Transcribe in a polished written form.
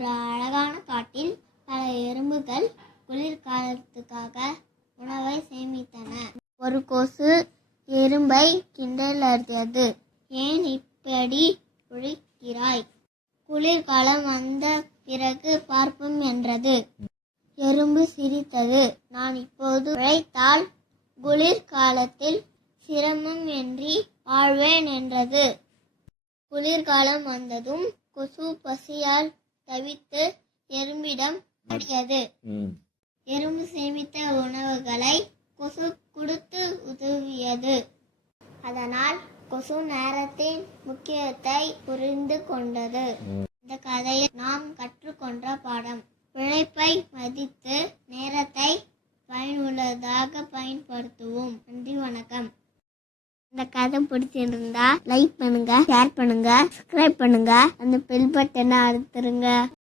ஒரு அழகான காட்டில் பல எறும்புகள் குளிர்காலத்துக்காக உணவை சேமித்தன. ஒரு கொசு எறும்பை கிண்டலறியது. ஏன் இப்படி உழைக்கிறாய்? குளிர்காலம் வந்த பிறகு பார்ப்போம் என்றது. எறும்பு சிரித்தது. நான் இப்போது உழைத்தால் குளிர்காலத்தில் சிரமம் இன்றி வாழ்வேன் என்றது. குளிர்காலம் வந்ததும் கொசு பசியால் தவித்து எறும்பிடம் அடியது. எறும்பு சேமித்த உணவுகளை கொசு கொடுத்து உதவியது. அதனால் கொசு நேரத்தின் முக்கியத்தை புரிந்து கொண்டது. இந்த கதையில் நாம் கற்றுக்கொண்ட பாடம்: உழைப்பை மதித்து நேரத்தை பயனுள்ளதாக பயன்படுத்துவோம். நன்றி, வணக்கம். இந்த கதை பிடிச்சிருந்தா லைக் பண்ணுங்க, ஷேர் பண்ணுங்க, சப்ஸ்கிரைப் பண்ணுங்க, அந்த பெல் பட்டனை அழுத்துருங்க.